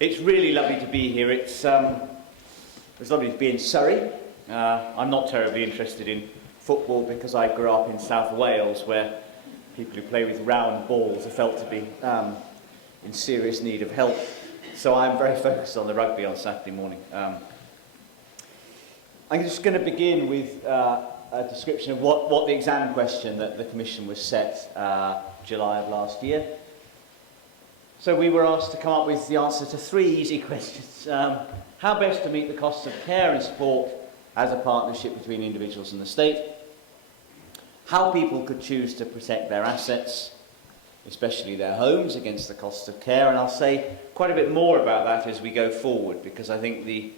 It's really lovely to be here. It's lovely to be in Surrey. I'm not terribly interested in football because I grew up in South Wales, where people who play with round balls are felt to be in serious need of help. So I'm very focused on the rugby on Saturday morning. I'm just going to begin with a description of what the exam question that the Commission was set July of last year. So we were asked to come up with the answer to 3 easy questions. How best to meet the costs of care and support as a partnership between individuals and the state. How people could choose to protect their assets, especially their homes, against the costs of care. And I'll say quite a bit more about that as we go forward, because I think the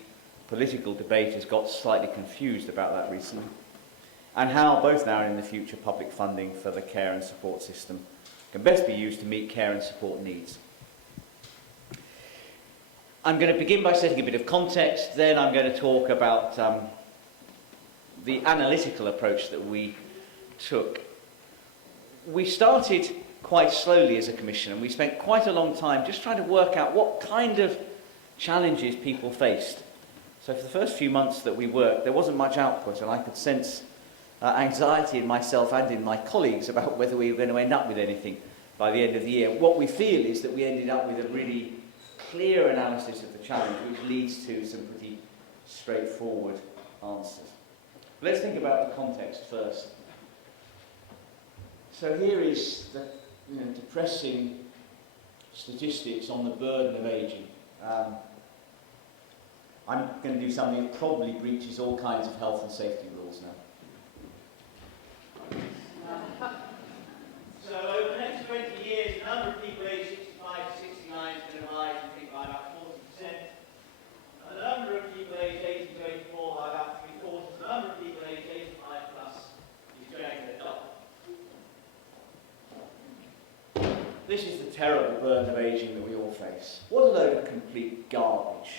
political debate has got slightly confused about that recently. And how, both now and in the future, public funding for the care and support system can best be used to meet care and support needs. I'm going to begin by setting a bit of context, then I'm going to talk about the analytical approach that we took. We started quite slowly as a commission, and we spent quite a long time just trying to work out what kind of challenges people faced. So for the first few months that we worked, there wasn't much output, and I could sense anxiety in myself and in my colleagues about whether we were going to end up with anything by the end of the year. What we feel is that we ended up with a really clear analysis of the challenge, which leads to some pretty straightforward answers. Let's think about the context first. So here is the depressing statistics on the burden of ageing. I'm going to do something that probably breaches all kinds of health and safety rules now. So over the next 20 years, the number of people aged 65 to 69 is going to rise, I think, by about 40%. And the number of people aged 80 to 84 by about 3/4. The number of people aged 85 plus is going to double. This is the terrible burden of ageing that we all face. What a load of complete garbage.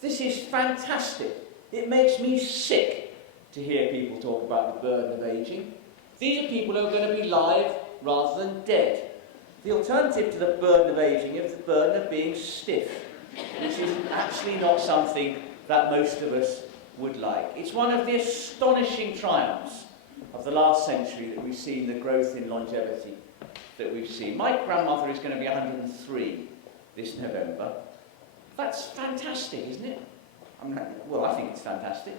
This is fantastic. It makes me sick to hear people talk about the burden of ageing. These are people who are going to be live rather than dead. The alternative to the burden of ageing is the burden of being stiff, which is actually not something that most of us would like. It's one of the astonishing triumphs of the last century that we've seen, the growth in longevity that we've seen. My grandmother is going to be 103 this November. That's fantastic, isn't it? I think it's fantastic.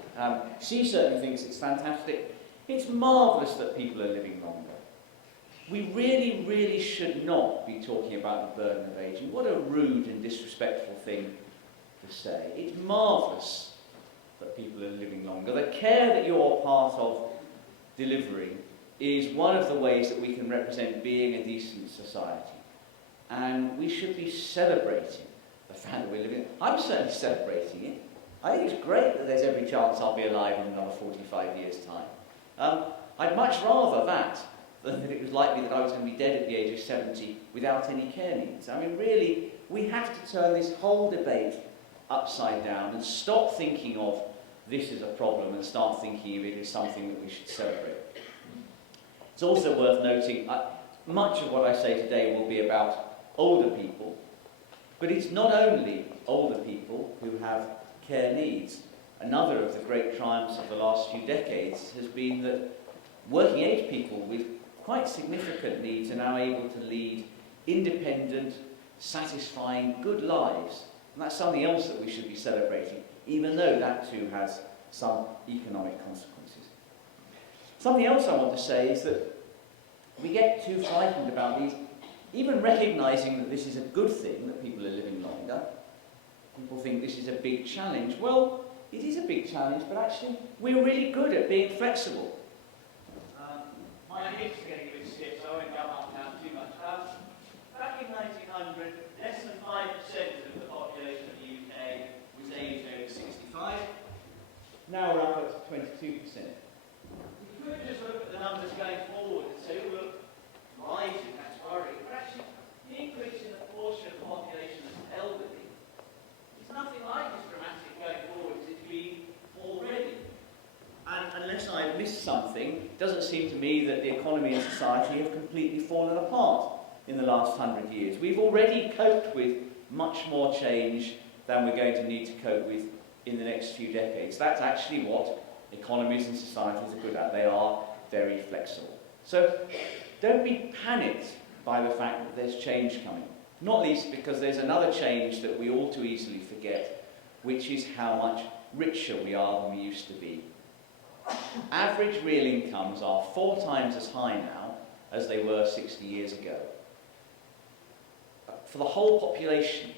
She certainly thinks it's fantastic. It's marvellous that people are living longer. We really, really should not be talking about the burden of ageing. What a rude and disrespectful thing to say. It's marvellous that people are living longer. The care that you're part of delivering is one of the ways that we can represent being a decent society. And we should be celebrating the fact that we're living. I'm certainly celebrating it. I think it's great that there's every chance I'll be alive in another 45 years' time. I'd much rather that than that it was likely that I was going to be dead at the age of 70 without any care needs. I mean, really, we have to turn this whole debate upside down and stop thinking of this as a problem and start thinking of it as something that we should celebrate. It's also worth noting, much of what I say today will be about older people, but it's not only older people who have care needs. Another of the great triumphs of the last few decades has been that working age people with quite significant needs are now able to lead independent, satisfying, good lives. And that's something else that we should be celebrating, even though that too has some economic consequences. Something else I want to say is that we get too frightened about these, even recognising that this is a good thing, that people are living longer. People think this is a big challenge. Well, it is a big challenge, but actually we're really good at being flexible. My hips are getting a bit stiff, so I won't jump up now too much. Back in 1900, less than 5% of the population of the UK was aged over 65. Now we're up at 22%. You could just look at the numbers going forward and say, oh, look, rising, that's worrying. But actually, the increase in the portion of the population that's elderly is nothing like as dramatic going forward as it's been already. And unless I've missed something, it doesn't seem to me that the economy and society have completely fallen apart in the last 100 years. We've already coped with much more change than we're going to need to cope with in the next few decades. That's actually what economies and societies are good at. They are very flexible. So don't be panicked by the fact that there's change coming. Not least because there's another change that we all too easily forget, which is how much richer we are than we used to be. Average real incomes are 4 times as high now as they were 60 years ago. For the whole population,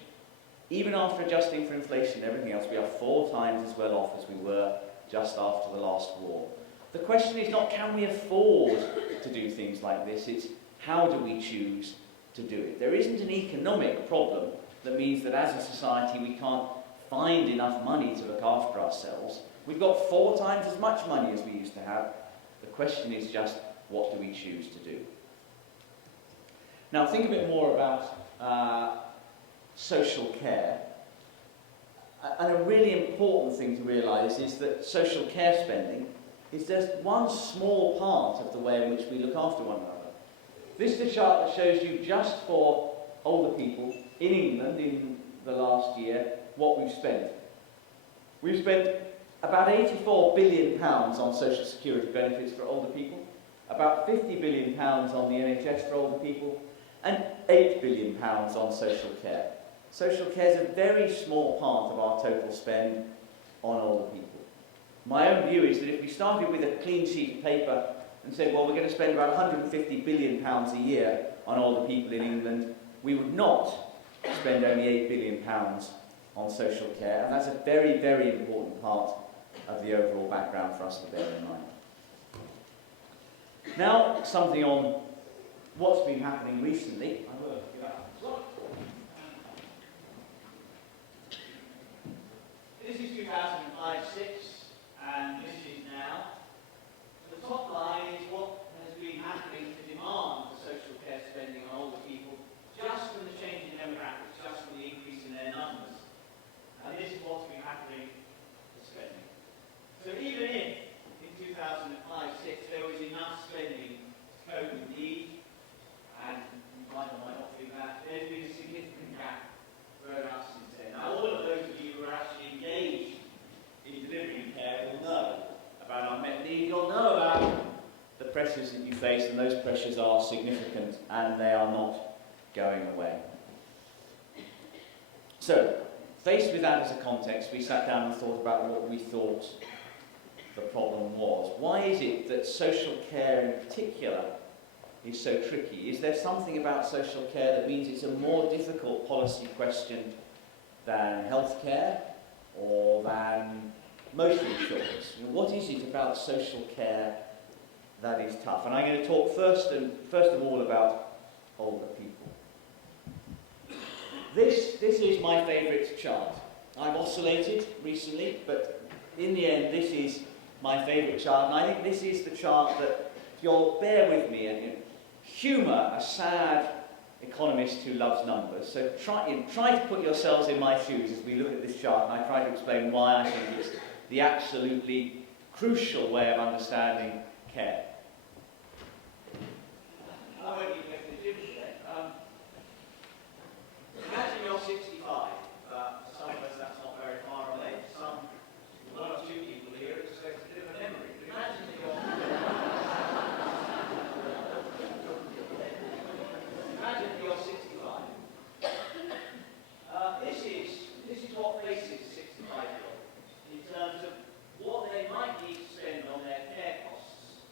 even after adjusting for inflation and everything else, we are 4 times as well off as we were just after the last war. The question is not can we afford to do things like this, it's how do we choose to do it. There isn't an economic problem that means that as a society we can't find enough money to look after ourselves. We've got 4 times as much money as we used to have. The question is just what do we choose to do. Now think a bit more about social care. And a really important thing to realise is that social care spending is just one small part of the way in which we look after one another. This is a chart that shows you just for older people in England in the last year what we've spent. We've spent about £84 billion on social security benefits for older people, about £50 billion on the NHS for older people, and £8 billion on social care. Social care is a very small part of our total spend on older people. My own view is that if we started with a clean sheet of paper and said, well, we're going to spend about £150 billion a year on older people in England, we would not spend only £8 billion on social care, and that's a very, very important part of the overall background for us to bear in mind. Now, something on what's been happening recently. I will give up. This is 2005-06, and this is now. The top line is what has been happening to demand for social care spending on older people, just from the change in demographics, just from the increase in their numbers. And this is what's been happening to spending. So even if, in 2005-06, there was enough spending to cope with need, and you might or might not think that, there's been a significant gap grown up since then. Now, all of those of you who are actually engaged in delivering care will know about unmet need, you'll know about the pressures that you face, and those pressures are significant, and they are not going away. So, faced with that as a context, we sat down and thought about what we thought the problem was. Why is it that social care in particular is so tricky? Is there something about social care that means it's a more difficult policy question than healthcare or than motor insurance? You know, what is it about social care that is tough? And I'm going to talk first of all about older people. This is my favourite chart. I've oscillated recently, but in the end this is my favourite chart, and I think this is the chart that, if you'll bear with me and humour a sad economist who loves numbers, so try to put yourselves in my shoes as we look at this chart, and I try to explain why I think it's the absolutely crucial way of understanding care. I won't even get to the gym today. Imagine you're 65. For some of us that's not very far away. Some, 1 or 2 people here, it's a bit of a memory. But imagine that you're... imagine that you're 65. This is what faces 65-year-olds in terms of what they might need to spend on their care costs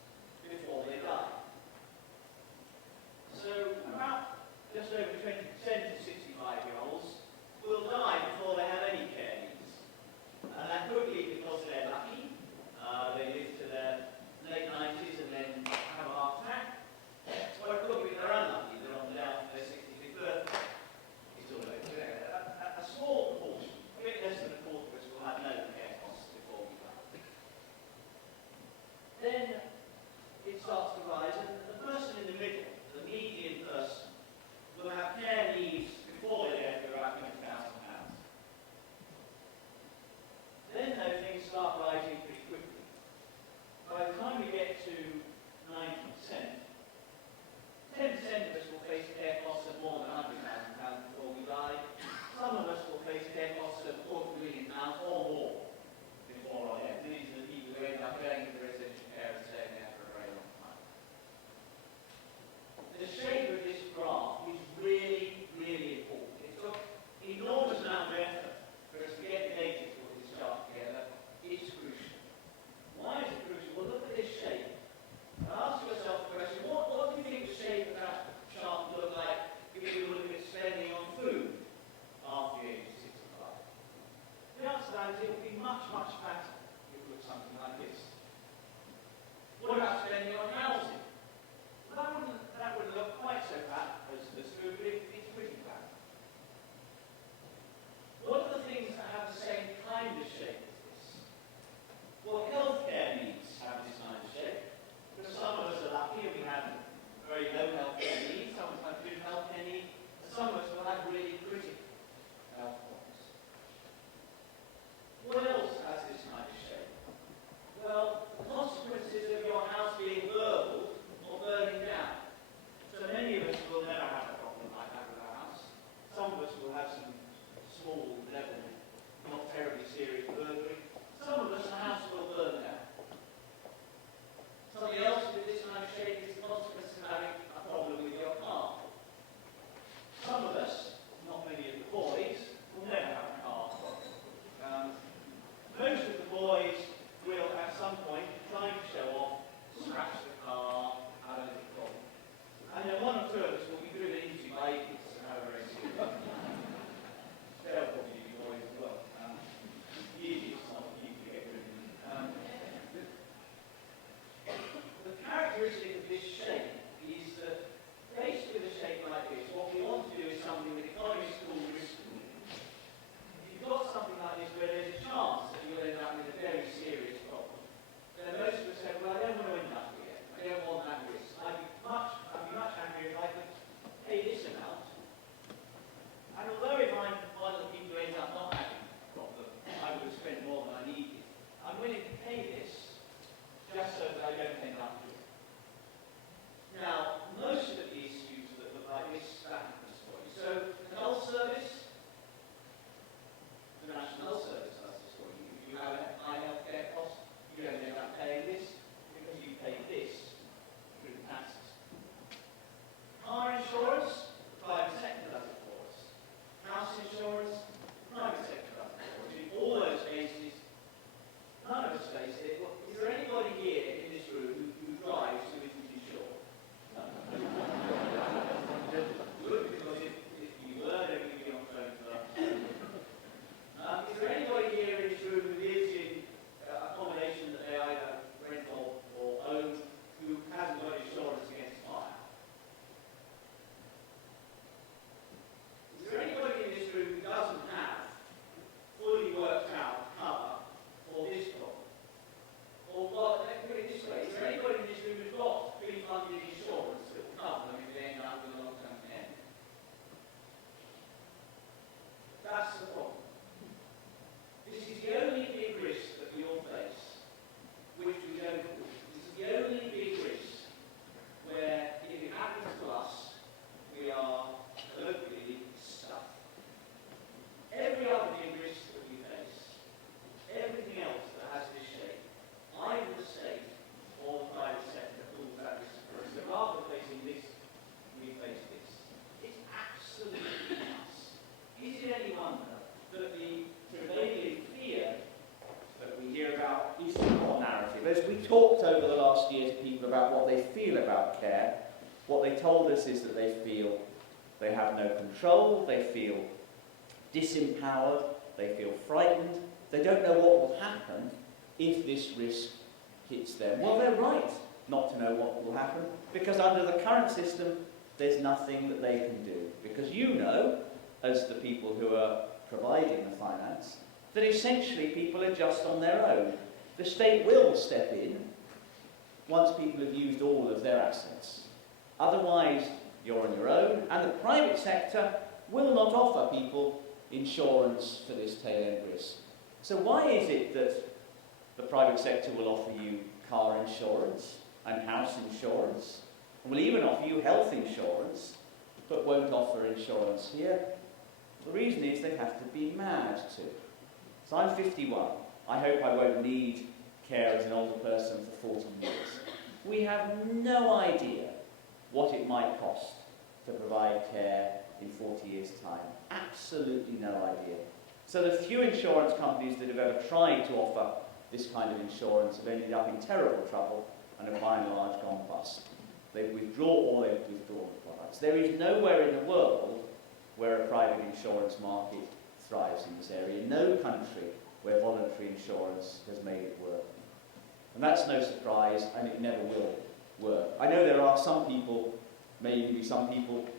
about care, what they told us is that they feel they have no control, they feel disempowered, they feel frightened, they don't know what will happen if this risk hits them. Well, they're right not to know what will happen, because under the current system, there's nothing that they can do. Because you know, as the people who are providing the finance, that essentially people are just on their own. The state will step in once people have used all of their assets. Otherwise, you're on your own, and the private sector will not offer people insurance for this tail-end risk. So why is it that the private sector will offer you car insurance and house insurance, and will even offer you health insurance, but won't offer insurance here? The reason is they have to be mad to. So I'm 51. I hope I won't need care as an older person for 40 years. We have no idea what it might cost to provide care in 40 years' time. Absolutely no idea. So the few insurance companies that have ever tried to offer this kind of insurance have ended up in terrible trouble and have by and large gone bust. They've withdrawn or they've withdrawn the products. There is nowhere in the world where a private insurance market thrives in this area. No country where voluntary insurance has made it work. And that's no surprise, and it never will work. I know there are some people, maybe some people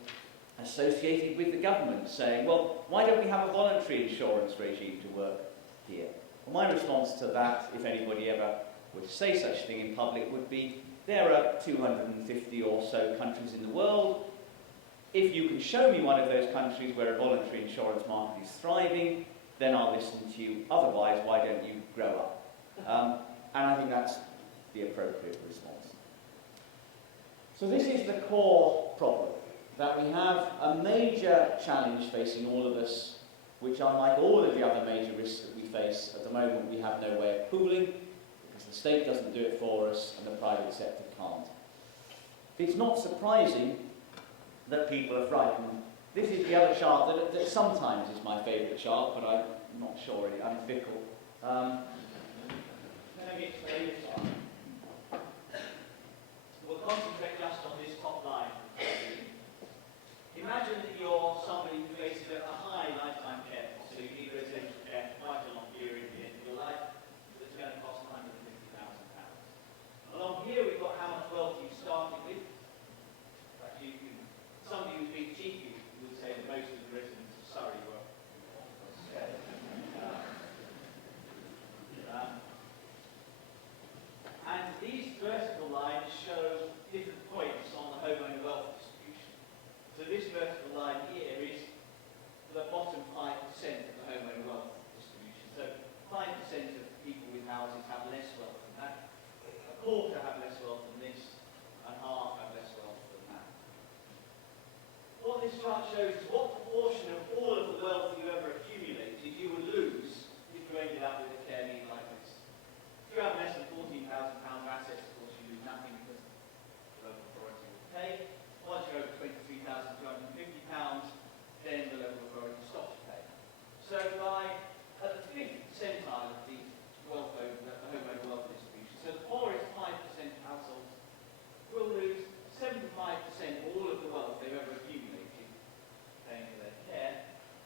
associated with the government, saying, well, why don't we have a voluntary insurance regime to work here? Well, my response to that, if anybody ever would say such a thing in public, would be, there are 250 or so countries in the world. If you can show me one of those countries where a voluntary insurance market is thriving, then I'll listen to you. Otherwise, why don't you grow up? And I think that's the appropriate response. So this is the core problem, that we have a major challenge facing all of us, which, unlike all of the other major risks that we face, at the moment we have no way of pooling, because the state doesn't do it for us and the private sector can't. It's not surprising that people are frightened. This is the other chart that sometimes is my favourite chart, but I'm not sure, I'm fickle. We'll concentrate just on this top line. Imagine that you're somebody who faces a high lifetime care cost, so you need residential care for quite a long period at the end of your life, that's going to cost £150,000. Along here we've got how much wealth you started with. Somebody who's been cheeky would say that most of the residents of Surrey were. And these vertical lines show different points on the homeowner wealth distribution. So this vertical line here is the bottom 5% of the homeowner wealth distribution. So 5% of people with houses have less wealth than that. A quarter have less wealth than this, and half have less wealth than that. What this chart shows is what proportion of all of the wealth you ever accumulated you would lose if you ended up with a care need like this. If you have less than £14,000 of assets, of course you lose nothing because the local authority will pay. Once you're over £23,250, then the local authority stops paying. So by at the 50th percentile of the wealth over the homeowner wealth distribution, so the poorest 5% of households will lose 75% of all of the wealth they've ever accumulated paying for their care.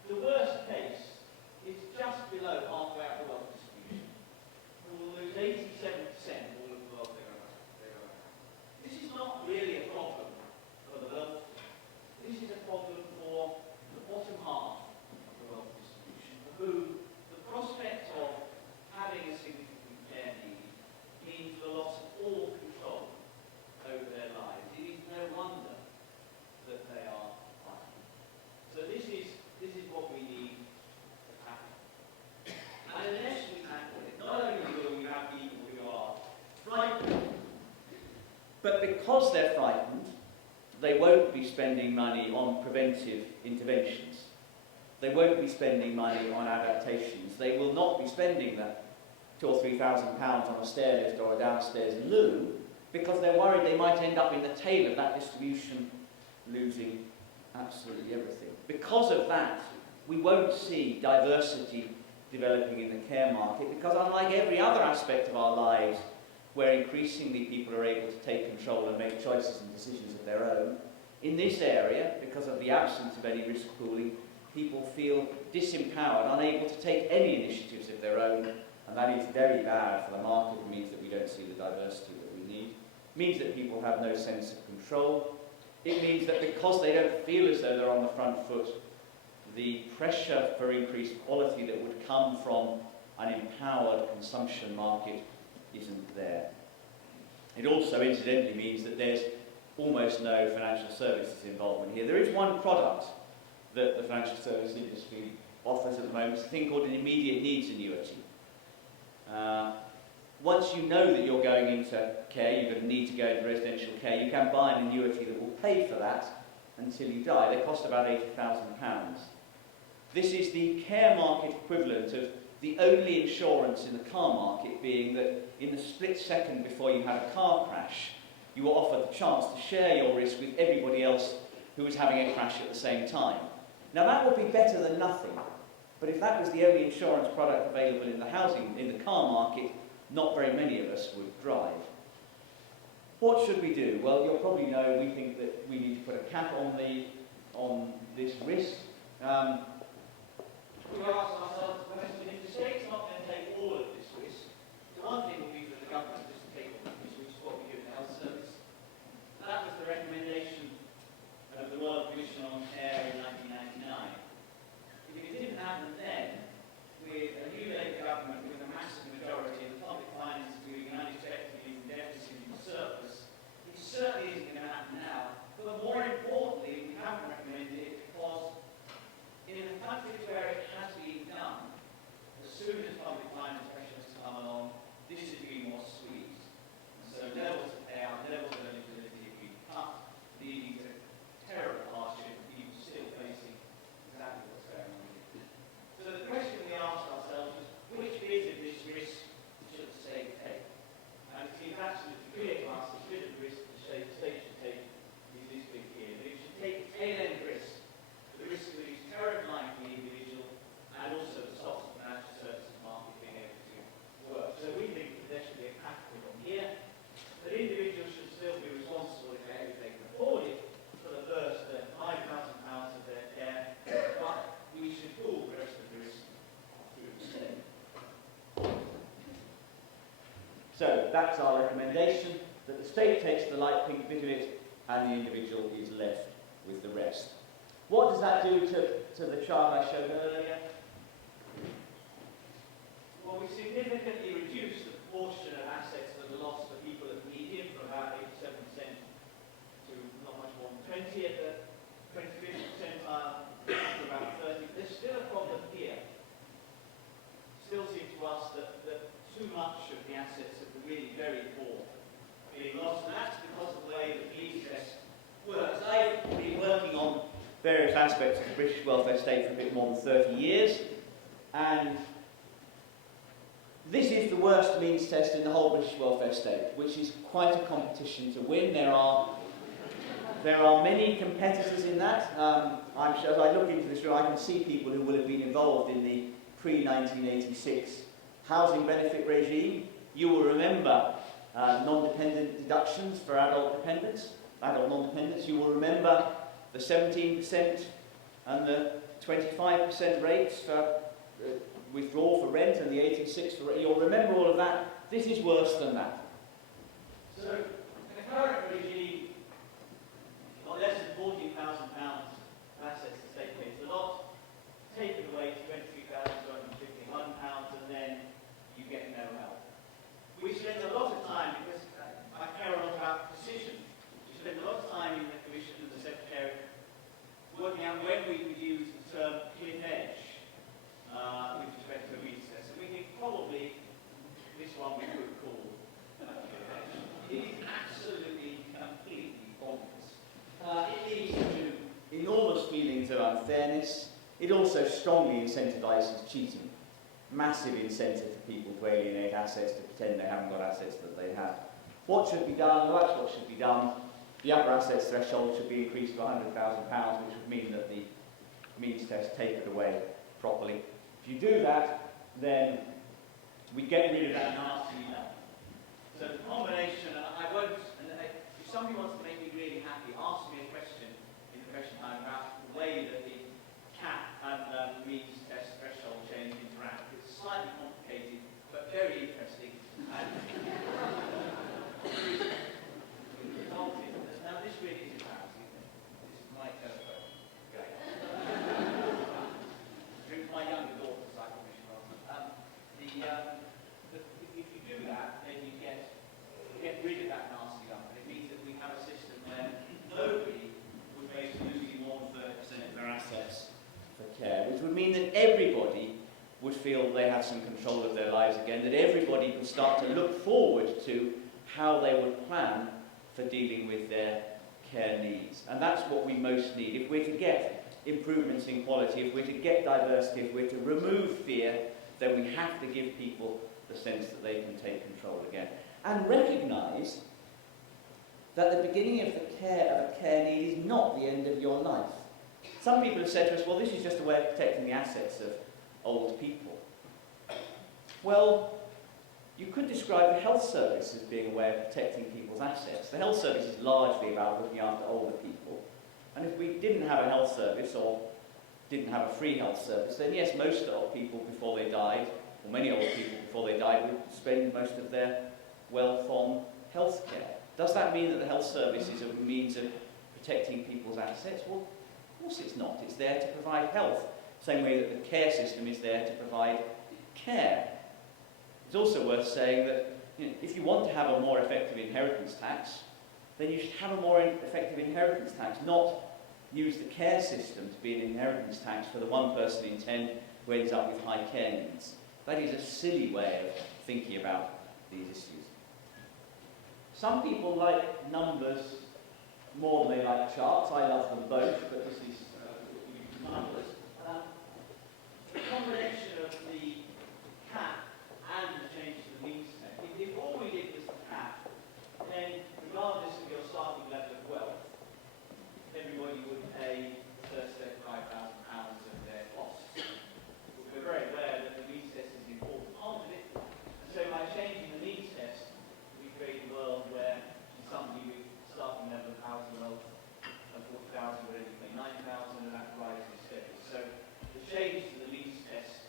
The worst case is just below halfway up the wealth distribution, who will lose 87% of all of the wealth they've ever had. This is not really a problem for the wealth. This is a problem for the bottom half of the wealth distribution, for whom the prospect of having a significant care need means the loss of all control over their lives. It is no wonder that they are frightened. So this is what we need to tackle. And unless we tackle it, not only will we have people who are frightened, but because they're frightened, they won't be spending money on preventive interventions. They won't be spending money on adaptations. They will not be spending that £2,000 or £3,000 on a stair lift or a downstairs loo, because they're worried they might end up in the tail of that distribution losing absolutely everything. Because of that, we won't see diversity developing in the care market, because unlike every other aspect of our lives, where increasingly people are able to take control and make choices and decisions of their own. In this area, because of the absence of any risk pooling, people feel disempowered, unable to take any initiatives of their own, and that is very bad for the market. It means that we don't see the diversity that we need. It means that people have no sense of control. It means that because they don't feel as though they're on the front foot, the pressure for increased quality that would come from an empowered consumption market isn't there. It also incidentally means that there's almost no financial services involvement here. There is one product that the financial service industry offers at the moment. It's a thing called an immediate needs annuity. Once you know that you're going into care, you're going to need to go into residential care, you can buy an annuity that will pay for that until you die. They cost about £80,000. This is the care market equivalent of the only insurance in the car market being that in the split second before you had a car crash, you were offered the chance to share your risk with everybody else who was having a crash at the same time. Now that would be better than nothing, but if that was the only insurance product available in the car market, not very many of us would drive. What should we do? Well, you'll probably know we think that we need to put a cap on this risk. We ask ourselves the question, if the state's not going to take all of this risk, the one thing would be for the government just to take all of this, which is what we do in the health service. That was the recommendation of the Royal Commission on Care in 1999. If it didn't happen then, with a new Labour government with a massive majority of the public finances moving unexpectedly from deficit into surplus, it certainly isn't going to happen now. But more importantly, we haven't recommended it because in the countries where it has been done, as soon as public finance pressures come along, this has been more squeezed. And so levels of payout, levels of eligibility have been cut, leading to terrible hardship and people still facing exactly what's going on here. So the question we asked ourselves is, which bit of this risk should the state take? And it seems absolutely clear to us that the bit of risk the state should take is this bit here. That it should take the tail-end risk, the risk that is terrifying for the individual, and also the stops of the financial services market being able to work. So we think that there should be a capital on here, that individuals should still be responsible if they can afford it for the first £5,000 of their care, but we should pool the rest of the risk through the state. So that's our recommendation, that the state takes the light pink bit of it and the individual is left with the rest. What does that do to the chart I showed earlier? Well, we significantly reduce the proportion of assets that are lost for people at the median from about 87% to not much more than 20 at the 25th percentile to about 30. There's still a problem here. Still seems to us that too much of the assets of the really very poor are being lost, and that's because of the way the Bleed test works. I've been working on various aspects of the British welfare state for a bit more than 30 years, and this is the worst means test in the whole British welfare state, which is quite a competition to win. There are many competitors in that. I'm sure as I look into this room, I can see people who will have been involved in the pre-1986 housing benefit regime. You will remember non-dependent deductions for adult non-dependents. You will remember the 17% and the 25% rates for withdrawal for rent and the 86 for rent. You'll remember all of that. This is worse than that. So, in the current regime, got less than £14,000 assets to take place. A lot taken away to £23,251, and then you get no help. We spend a lot of time, because I care a lot about precision, we spend a lot of time in the Commission and the Secretary working out when we would use the term cliff edge with respect to a means test. And we think probably this one we could call cliff edge. It is absolutely, completely bonkers. It leads to enormous feelings of unfairness. It also strongly incentivises cheating. Massive incentive for people to alienate assets, to pretend they haven't got assets that they have. What should be done? Well, that's what should be done. The upper assets threshold should be increased to £100,000, which would mean that the means test take it away properly. If you do that, then we get rid of that nasty number. So the combination, and I won't, and if somebody wants to make me really happy, ask me a question in the question time about the way that the CAP and means test threshold change interact. It's slightly complicated, but very interesting. And now this really is embarrassing, isn't it? This is my telephone. Okay. My younger daughter's cycle mission. If you do that, then you get rid of that nasty lump, and it means that we have a system where nobody would face losing more than 30% of their assets for care, which would mean that everybody would feel they have some control of their lives again, that everybody could start to look forward to how they would plan for dealing with their care needs. And that's what we most need. If we're to get improvements in quality, if we're to get diversity, if we're to remove fear, then we have to give people the sense that they can take control again. And recognise that the beginning of the care of a care need is not the end of your life. Some people have said to us, well, this is just a way of protecting the assets of old people. Well, you could describe the health service as being a way of protecting people's assets. The health service is largely about looking after older people. And if we didn't have a health service or didn't have a free health service, then yes, most old people before they died, or many old people before they died, would spend most of their wealth on health care. Does that mean that the health service is a means of protecting people's assets? Well, of course it's not. It's there to provide health, same way that the care system is there to provide care. It's also worth saying that if you want to have a more effective inheritance tax, then you should have a more effective inheritance tax, not use the care system to be an inheritance tax for the one person in 10 who ends up with high care needs. That is a silly way of thinking about these issues. Some people like numbers more than they like charts. I love them both, but this is marvellous. The combination of the cap and the change to the means test, if all we did was the cap, then regardless of your starting level of wealth, everybody would pay £35,000 of their costs. We're very aware that the needs test is an important part of it, and so by changing the needs test, we create a world where somebody with starting level of housing wealth of 40,000 would only pay 9,000, and that rises steadily. So the change to the needs test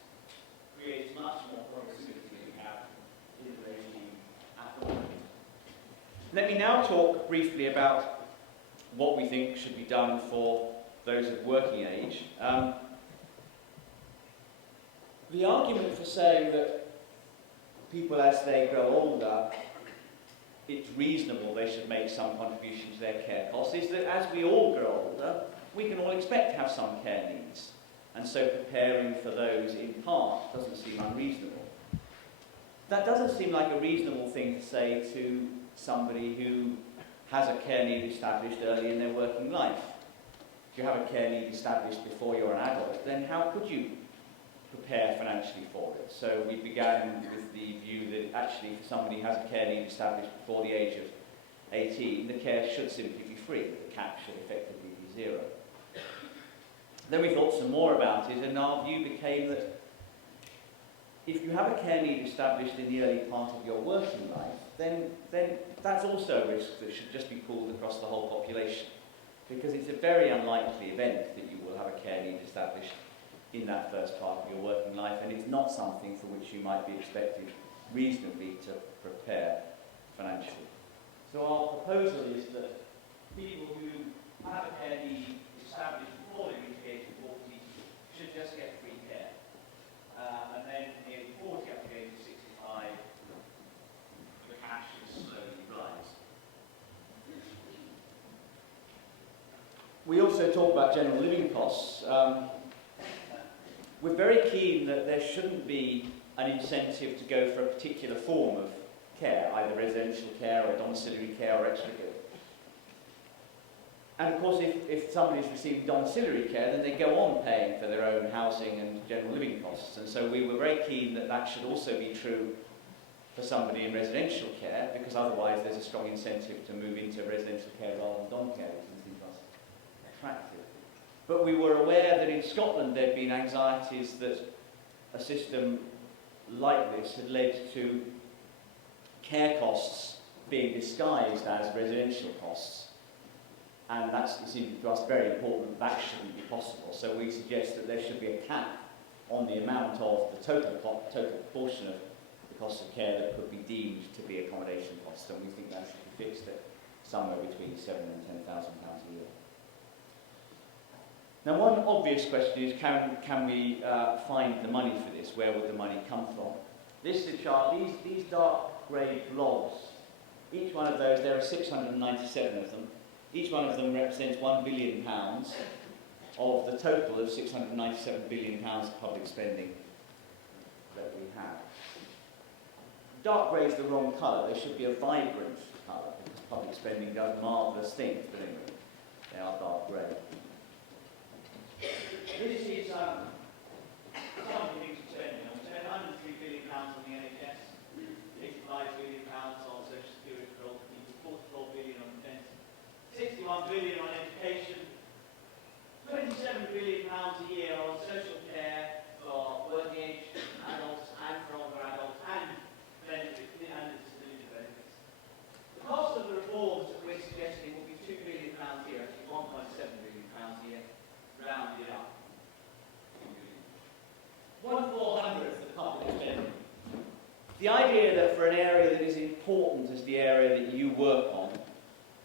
creates much more proximity than we have in the regime at the moment. Let me now talk briefly about what we think should be done for those of working age. The argument for saying that people as they grow older, it's reasonable they should make some contribution to their care costs is that as we all grow older, we can all expect to have some care needs. And so preparing for those in part doesn't seem unreasonable. That doesn't seem like a reasonable thing to say to somebody who has a care need established early in their working life. If you have a care need established before you're an adult, then how could you prepare financially for it? So we began with the view that actually for somebody who has a care need established before the age of 18, the care should simply be free. The cap should effectively be zero. Then we thought some more about it, and our view became that if you have a care need established in the early part of your working life, then that's also a risk that should just be pooled across the whole population, because it's a very unlikely event that you will have a care need established in that first part of your working life, and it's not something for which you might be expected reasonably to prepare financially. So our proposal is that people who have a care need established before they reach the age of 40 should just get free care. And then in 40 up to the age of 65, the cash should slowly rise. We also talk about general living costs. We're very keen that there shouldn't be an incentive to go for a particular form of care, either residential care or domiciliary care or extra care. And of course, if somebody's receiving domiciliary care, then they go on paying for their own housing and general living costs. And so we were very keen that that should also be true for somebody in residential care, because otherwise there's a strong incentive to move into residential care rather than dom care, which seems less attractive. But we were aware that in Scotland there had been anxieties that a system like this had led to care costs being disguised as residential costs. And it seems to us very important that shouldn't be possible. So we suggest that there should be a cap on the amount of the total proportion of the cost of care that could be deemed to be accommodation costs, and we think that should be fixed at somewhere between £7,000 and £10,000 a year. Now, one obvious question is, can we find the money for this? Where would the money come from? This is a chart. These dark grey blobs, each one of those, there are 697 of them. Each one of them represents £1 billion of the total of £697 billion of public spending that we have. Dark grey is the wrong colour. They should be a vibrant colour, because public spending does marvellous things, but anyway, they are dark grey. This is some of the things we're spending on. We spend £103 billion on the NHS, £85 billion on social security for older people, £44 billion on defence, £61 billion on education, £27 billion a year on social care for working age adults and for older adults and disability benefits. The cost of the reforms that we're suggesting will be £2 billion a year, actually £1.7 billion a year, rounded up. 1/400th of the public spending. The idea that for an area that is important as the area that you work on,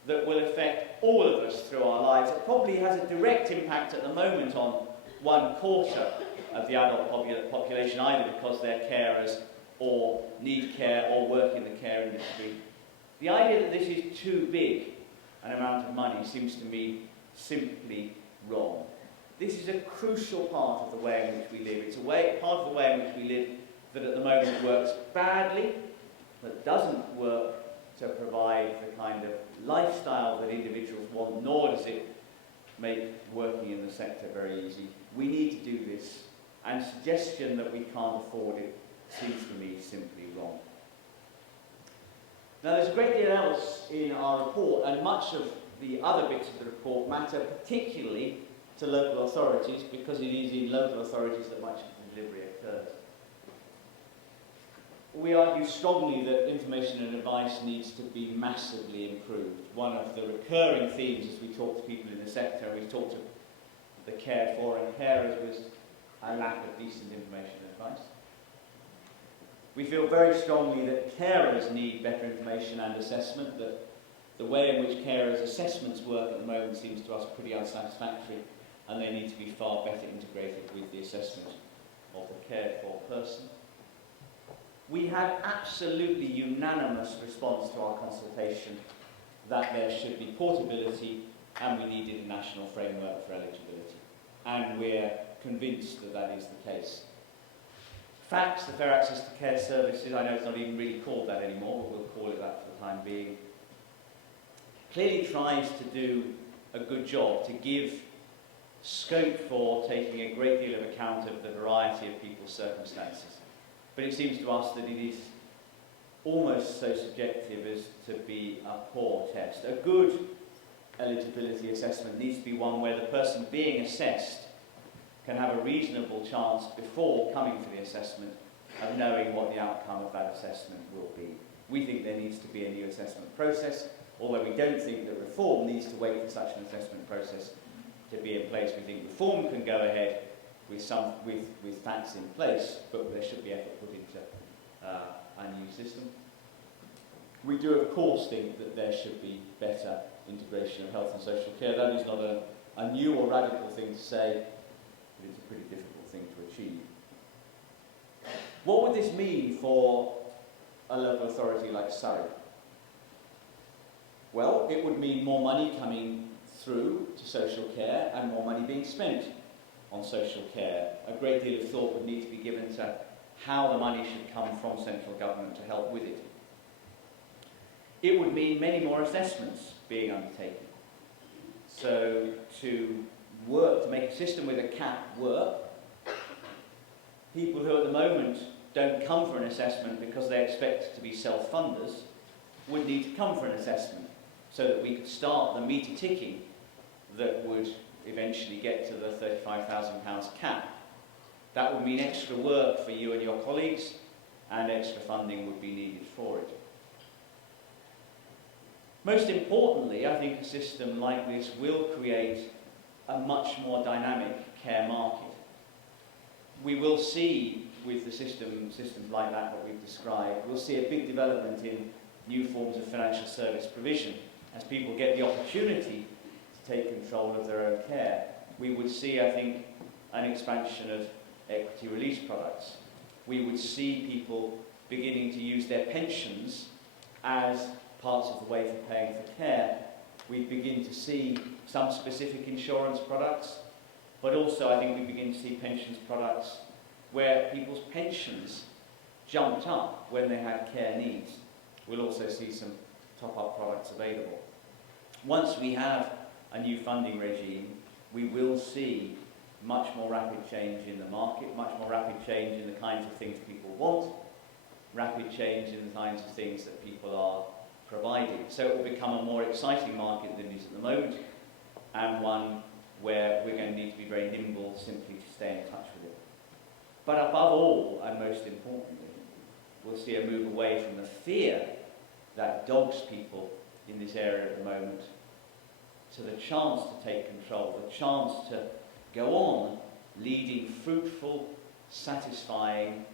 that will affect all of us through our lives, it probably has a direct impact at the moment on 1/4 of the adult population, either because they're carers or need care or work in the care industry. The idea that this is too big an amount of money seems to me simply wrong. This is a crucial part of the way in which we live. It's part of the way in which we live that at the moment works badly, that doesn't work to provide the kind of lifestyle that individuals want, nor does it make working in the sector very easy. We need to do this, and suggestion that we can't afford it seems to me simply wrong. Now, there's a great deal else in our report, and much of the other bits of the report matter particularly to local authorities, because it is in local authorities that much of the delivery occurs. We argue strongly that information and advice needs to be massively improved. One of the recurring themes as we talk to people in the sector, we've talked to the cared for and carers, was a lack of decent information and advice. We feel very strongly that carers need better information and assessment, that the way in which carers' assessments work at the moment seems to us pretty unsatisfactory, and they need to be far better integrated with the assessment of the cared for person. We had absolutely unanimous response to our consultation that there should be portability and we needed a national framework for eligibility. And we're convinced that that is the case. FACS, the Fair Access to Care Services, I know it's not even really called that anymore, but we'll call it that for the time being, clearly tries to do a good job to give scope for taking a great deal of account of the variety of people's circumstances. But it seems to us that it is almost so subjective as to be a poor test. A good eligibility assessment needs to be one where the person being assessed can have a reasonable chance before coming for the assessment of knowing what the outcome of that assessment will be. We think there needs to be a new assessment process, although we don't think that reform needs to wait for such an assessment process to be in place. We think reform can go ahead with facts in place, but there should be effort put into a new system. We do, of course, think that there should be better integration of health and social care. That is not a new or radical thing to say, but it's a pretty difficult thing to achieve. What would this mean for a local authority like Surrey? Well, it would mean more money coming through to social care and more money being spent on social care. A great deal of thought would need to be given to how the money should come from central government to help with it. It would mean many more assessments being undertaken. So to make a system with a cap work, people who at the moment don't come for an assessment because they expect to be self-funders would need to come for an assessment so that we could start the meter ticking that would eventually get to the £35,000 cap. That would mean extra work for you and your colleagues, and extra funding would be needed for it. Most importantly, I think a system like this will create a much more dynamic care market. We will see, with the systems like that we've described, we'll see a big development in new forms of financial service provision as people get the opportunity to take control of their own care. We would see, I think, an expansion of equity release products. We would see people beginning to use their pensions as parts of the way for paying for care. We begin to see some specific insurance products, but also I think we begin to see pensions products where people's pensions jumped up when they had care needs. We'll also see some top-up products available. Once we have a new funding regime, we will see much more rapid change in the market, much more rapid change in the kinds of things people want, rapid change in the kinds of things that people are providing. So it will become a more exciting market than it is at the moment, and one where we're going to need to be very nimble simply to stay in touch with it. But above all, and most importantly, we'll see a move away from the fear that dogs people in this area at the moment to the chance to take control, the chance to go on leading fruitful, satisfying,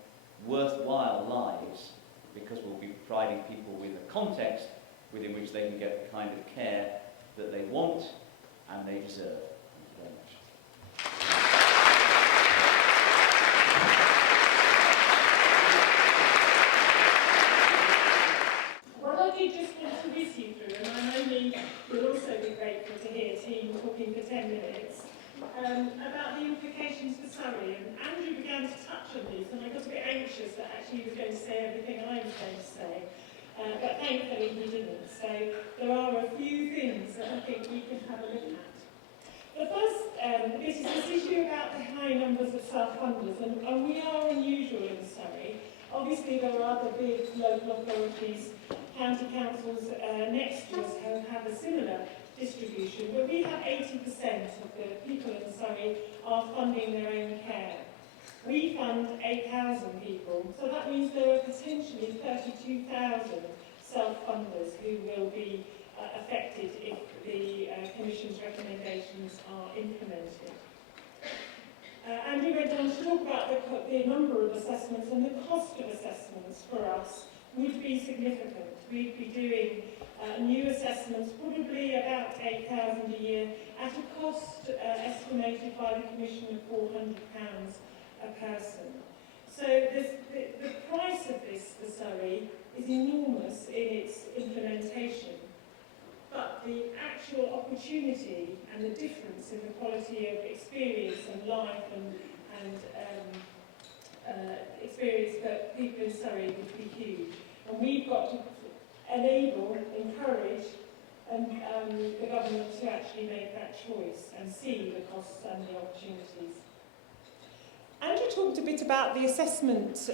worthwhile lives, because we'll be providing people with a context within which they can get the kind of care that they want and they deserve. Thank you very much. Well, I do just want to whiz you through, and I only will also be grateful to hear Team talking for 10 minutes, about the implications for Surrey. And Andrew began to touch on these, and I got a bit anxious that actually he was going to say everything I was going to say. But thankfully he didn't. So there are a few things that I think we can have a look at. The first bit is this issue about the high numbers of self-funders, and we are unusual in Surrey. Obviously there are other big local authorities, county councils next to us who have a similar distribution, but we have 80% of the people in Surrey are funding their own care. We fund 8,000 people, so that means there are potentially 32,000 self-funders who will be affected if the Commission's recommendations are implemented. Andrew went on to talk about the number of assessments, and the cost of assessments for us would be significant. We'd be doing new assessments, probably about 8,000 a year, at a cost estimated by the Commission of £400 a person. So the price of this for Surrey is enormous in its implementation, but the actual opportunity and the difference in the quality of experience and life and experience that people in Surrey would be huge. And we've got to enable, encourage the government to actually make that choice and see the costs and the opportunities. Andrew talked a bit about the assessment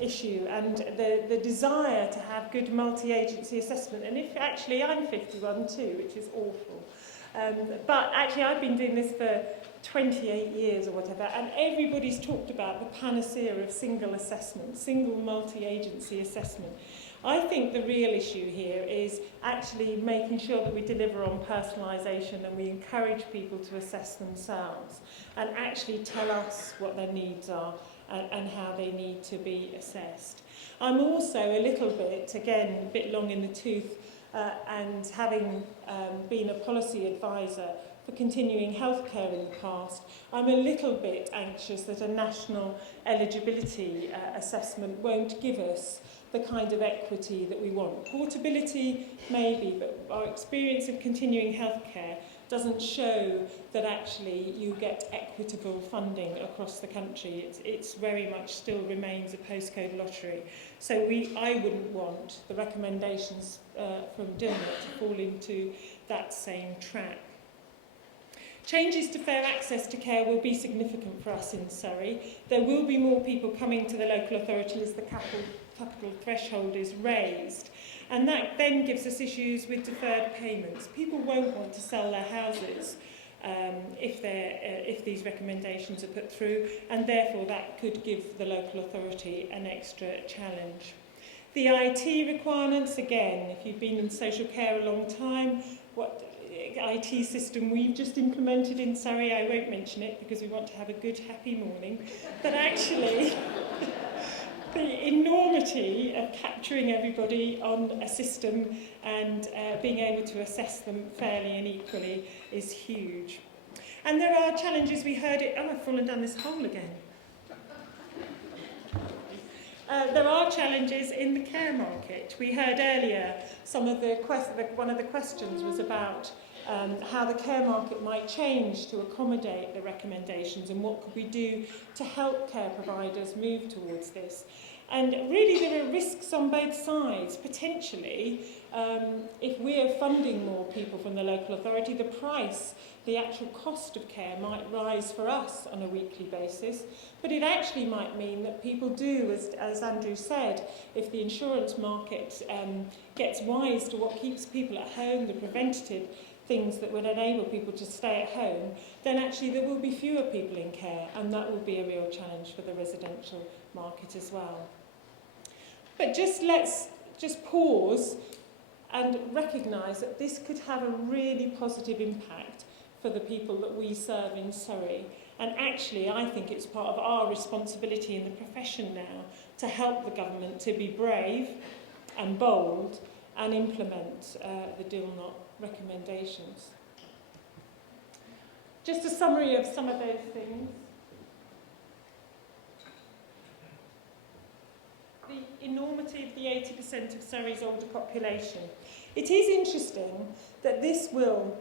issue and the desire to have good multi-agency assessment. And if actually I'm 51 too, which is awful. But actually I've been doing this for 28 years or whatever, and everybody's talked about the panacea of single assessment, single multi-agency assessment. I think the real issue here is actually making sure that we deliver on personalisation and we encourage people to assess themselves and actually tell us what their needs are and how they need to be assessed. I'm also a little bit, again, a bit long in the tooth, and having been a policy advisor for continuing healthcare in the past, I'm a little bit anxious that a national eligibility assessment won't give us the kind of equity that we want. Portability, maybe, but our experience of continuing healthcare doesn't show that actually you get equitable funding across the country. It's very much still remains a postcode lottery. So I wouldn't want the recommendations from Dilnot to fall into that same trap. Changes to fair access to care will be significant for us in Surrey. There will be more people coming to the local authority as the capital threshold is raised. And that then gives us issues with deferred payments. People won't want to sell their houses if these recommendations are put through, and therefore that could give the local authority an extra challenge. The IT requirements, again, if you've been in social care a long time, what IT system we've just implemented in Surrey, I won't mention it because we want to have a good, happy morning, but actually the enormity of capturing everybody on a system and being able to assess them fairly and equally is huge. And there are challenges, we heard it, oh, I've fallen down this hole again. There are challenges in the care market. We heard earlier some of one of the questions was about how the care market might change to accommodate the recommendations and what could we do to help care providers move towards this. And really there are risks on both sides. Potentially, if we're funding more people from the local authority, the price, the actual cost of care might rise for us on a weekly basis, but it actually might mean that people do, as Andrew said, if the insurance market gets wise to what keeps people at home, the preventative things that would enable people to stay at home, then actually there will be fewer people in care, and that will be a real challenge for the residential market as well. But let's just pause and recognise that this could have a really positive impact for the people that we serve in Surrey. And actually, I think it's part of our responsibility in the profession now to help the government to be brave and bold and implement the Dilnot recommendations. Just a summary of some of those things. The enormity of the 80% of Surrey's older population. It is interesting that this will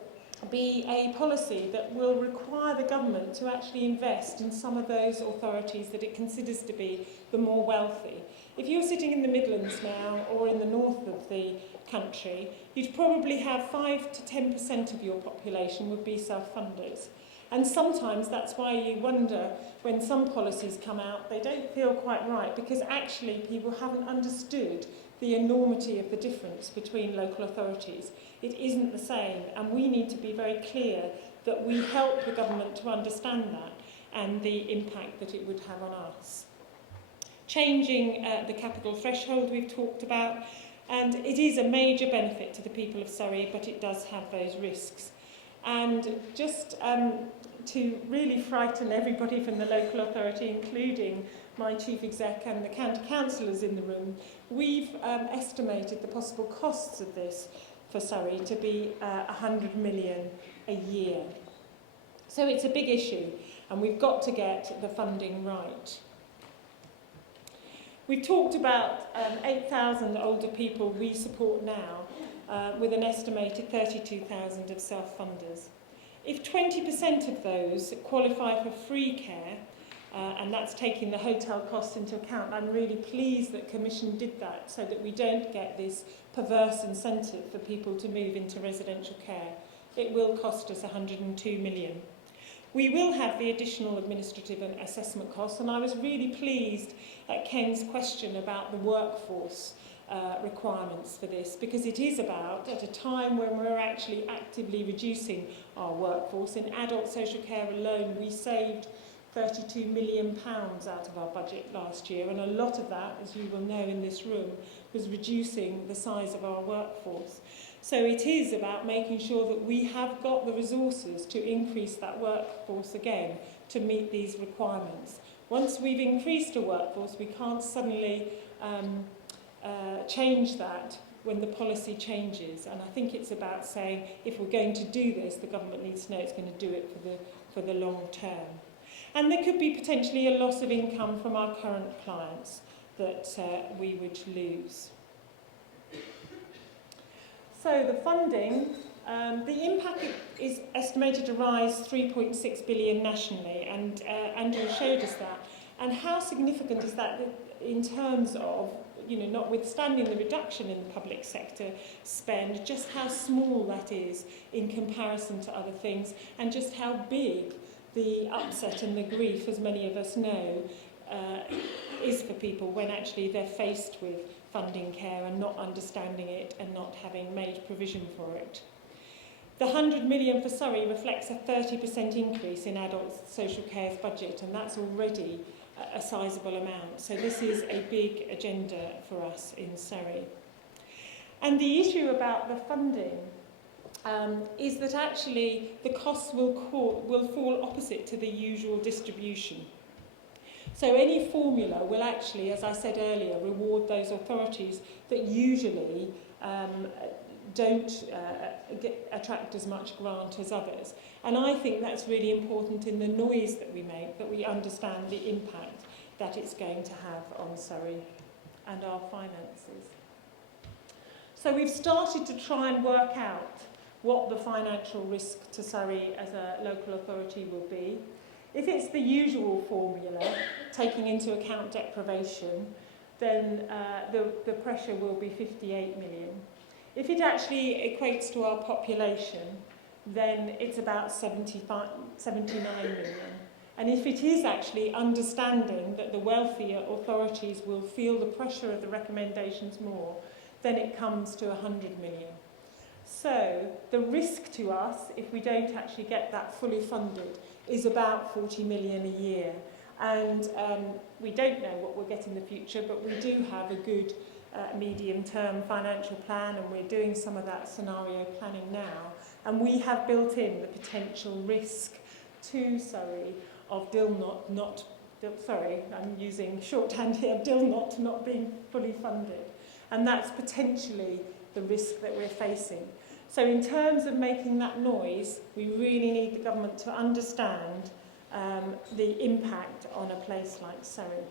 be a policy that will require the government to actually invest in some of those authorities that it considers to be the more wealthy. If you're sitting in the Midlands now or in the north of the country, you'd probably have 5 to 10% of your population would be self-funders. And sometimes that's why you wonder when some policies come out, they don't feel quite right because actually people haven't understood the enormity of the difference between local authorities. It isn't the same, and we need to be very clear that we help the government to understand that and the impact that it would have on us. Changing the capital threshold we've talked about, and it is a major benefit to the people of Surrey, but it does have those risks. And just to really frighten everybody from the local authority, including my chief exec and the county councillors in the room, we've estimated the possible costs of this for Surrey to be 100 million a year. So it's a big issue, and we've got to get the funding right. We've talked about 8,000 older people we support now, with an estimated 32,000 of self-funders. If 20% of those qualify for free care, and that's taking the hotel costs into account, I'm really pleased that Commission did that so that we don't get this perverse incentive for people to move into residential care. It will cost us 102 million. We will have the additional administrative and assessment costs, and I was really pleased at Ken's question about the workforce requirements for this, because it is about, at a time when we're actually actively reducing our workforce, in adult social care alone we saved £32 million out of our budget last year, and a lot of that, as you will know in this room, was reducing the size of our workforce. So it is about making sure that we have got the resources to increase that workforce again to meet these requirements. Once we've increased a workforce, we can't suddenly change that when the policy changes. And I think it's about saying, if we're going to do this, the government needs to know it's going to do it for the long term. And there could be potentially a loss of income from our current clients that we would lose. So the funding, the impact is estimated to rise 3.6 billion nationally, and Andrew showed us that. And how significant is that in terms of, notwithstanding the reduction in the public sector spend, just how small that is in comparison to other things, and just how big the upset and the grief, as many of us know, is for people when actually they're faced with funding care and not understanding it and not having made provision for it. The 100 million for Surrey reflects a 30% increase in adult social care's budget, and that's already a sizable amount. So this is a big agenda for us in Surrey. And the issue about the funding is that actually the costs will fall opposite to the usual distribution. So any formula will actually, as I said earlier, reward those authorities that usually don't attract as much grant as others. And I think that's really important in the noise that we make, that we understand the impact that it's going to have on Surrey and our finances. So we've started to try and work out what the financial risk to Surrey as a local authority will be. If it's the usual formula, taking into account deprivation, then the pressure will be 58 million. If it actually equates to our population, then it's about 79 million. And if it is actually understanding that the wealthier authorities will feel the pressure of the recommendations more, then it comes to 100 million. So the risk to us, if we don't actually get that fully funded, is about 40 million a year. And we don't know what we'll get in the future, but we do have a good medium-term financial plan, and we're doing some of that scenario planning now. And we have built in the potential risk to Surrey of Dilnot I'm using shorthand here, Dilnot not being fully funded. And that's potentially the risk that we're facing. So in terms of making that noise, we really need the government to understand the impact on a place like Surrey.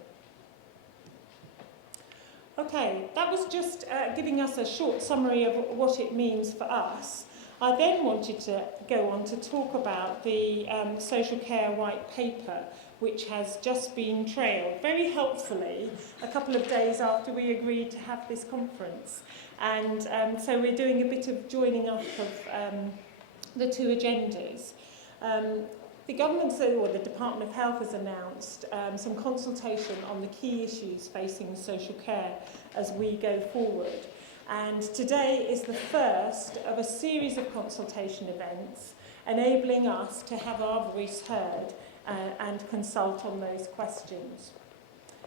Okay, that was just giving us a short summary of what it means for us. I then wanted to go on to talk about the social care white paper, which has just been trailed very helpfully a couple of days after we agreed to have this conference. And so we're doing a bit of joining up of the two agendas. The government, or the Department of Health, has announced some consultation on the key issues facing social care as we go forward. And today is the first of a series of consultation events enabling us to have our voice heard and consult on those questions.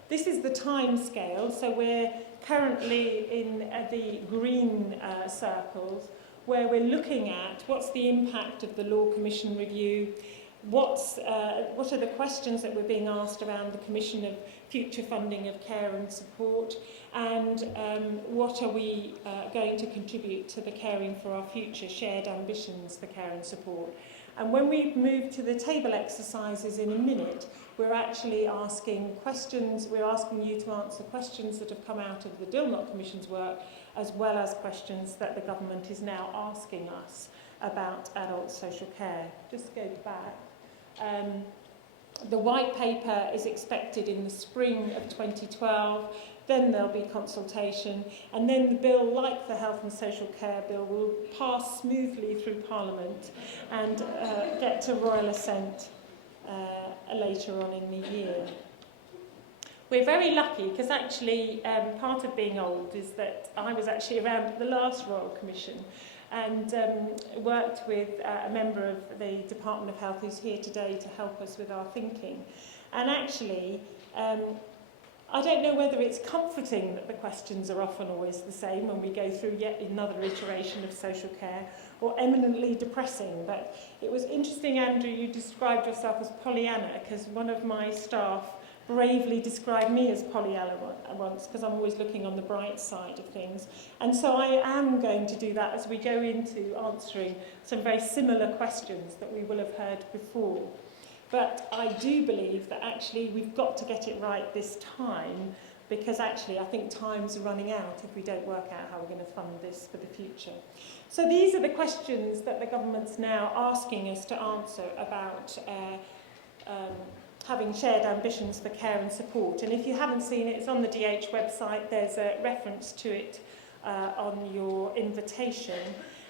This is the time scale, so we're currently in the green circles, where we're looking at what's the impact of the Law Commission review, what are the questions that we're being asked around the Commission of future funding of care and support, and what are we going to contribute to the Caring for Our Future shared ambitions for care and support. And when we move to the table exercises in a minute, we're actually asking questions, we're asking you to answer questions that have come out of the Dilnot Commission's work, as well as questions that the government is now asking us about adult social care. Just go back. The white paper is expected in the spring of 2012, then there'll be consultation, and then the bill, like the Health and Social Care Bill, will pass smoothly through Parliament and get to royal assent later on in the year. We're very lucky because actually part of being old is that I was actually around at the last Royal Commission and worked with a member of the Department of Health who's here today to help us with our thinking. And actually, I don't know whether it's comforting that the questions are often always the same when we go through yet another iteration of social care, or eminently depressing. But it was interesting, Andrew, you described yourself as Pollyanna, because one of my staff bravely described me as Pollyanna once, because I'm always looking on the bright side of things. And so I am going to do that as we go into answering some very similar questions that we will have heard before. But I do believe that actually we've got to get it right this time, because actually I think time's running out if we don't work out how we're going to fund this for the future. So these are the questions that the government's now asking us to answer about having shared ambitions for care and support. And if you haven't seen it, it's on the DH website. There's a reference to it on your invitation.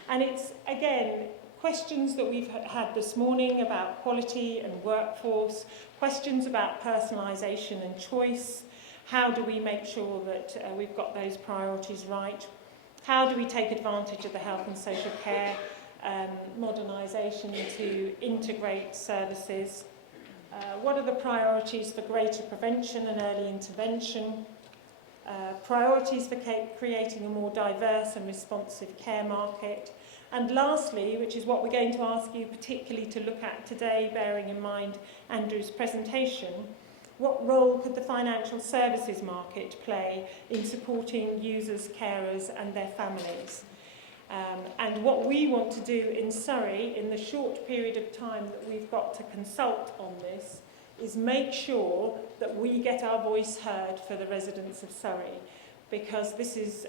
And it's, again, questions that we've had this morning about quality and workforce, questions about personalisation and choice. How do we make sure that we've got those priorities right? How do we take advantage of the health and social care modernisation to integrate services? What are the priorities for greater prevention and early intervention? Priorities for creating a more diverse and responsive care market. And lastly, which is what we're going to ask you particularly to look at today, bearing in mind Andrew's presentation, what role could the financial services market play in supporting users, carers and their families? And what we want to do in Surrey, in the short period of time that we've got to consult on this, is make sure that we get our voice heard for the residents of Surrey, because this is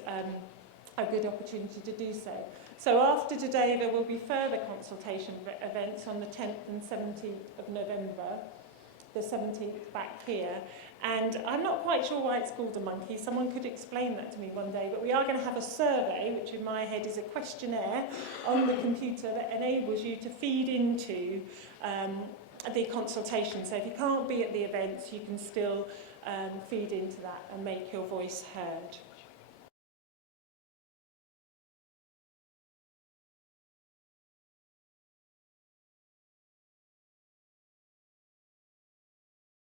a good opportunity to do so. So after today, there will be further consultation events on the 10th and 17th of November, the 17th back here. And I'm not quite sure why it's called a monkey. Someone could explain that to me one day. But we are going to have a survey, which in my head is a questionnaire on the computer that enables you to feed into the consultation. So if you can't be at the events, you can still feed into that and make your voice heard.